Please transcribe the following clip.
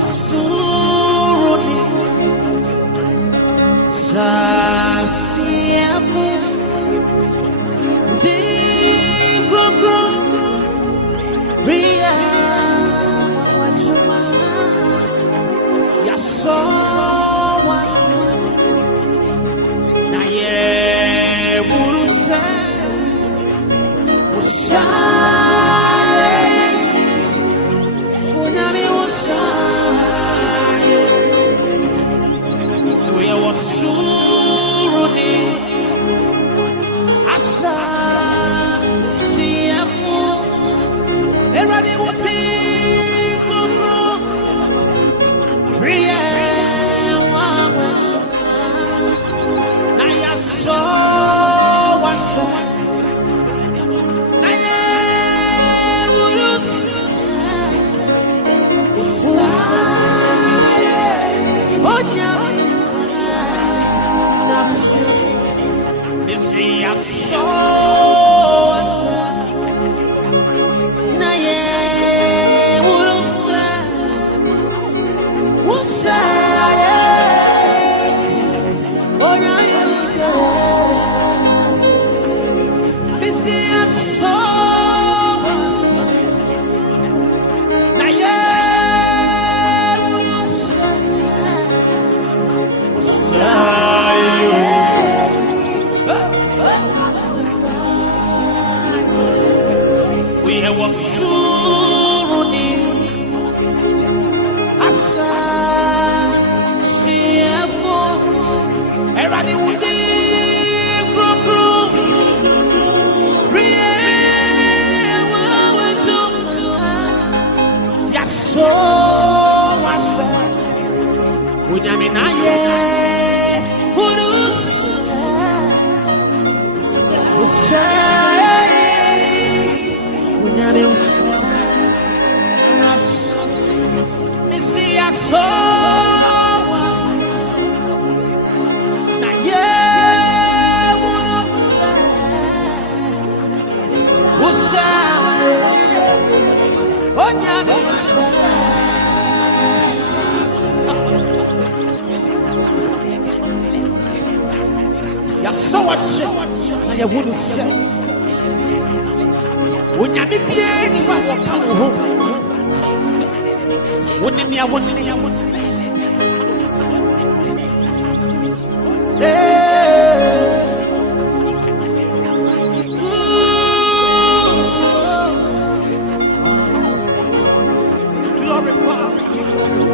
Suruni Sasiabu Digro Ria Wachuma Yaso Naye Burusa Usai Unami Usai Suya Wasuruni Asa Siamu Eradi Wuti Kukru Ria Wachuma Naya So Wachuma Suruni Asa Siamu Eradi Wudi Gro Rie Yaso Wasa Unaminaye Urus Usai Unyame Misia so na ye usa Unyame ya so what na ye would say Unyame bie ni wa waka wo ho woni ni glorify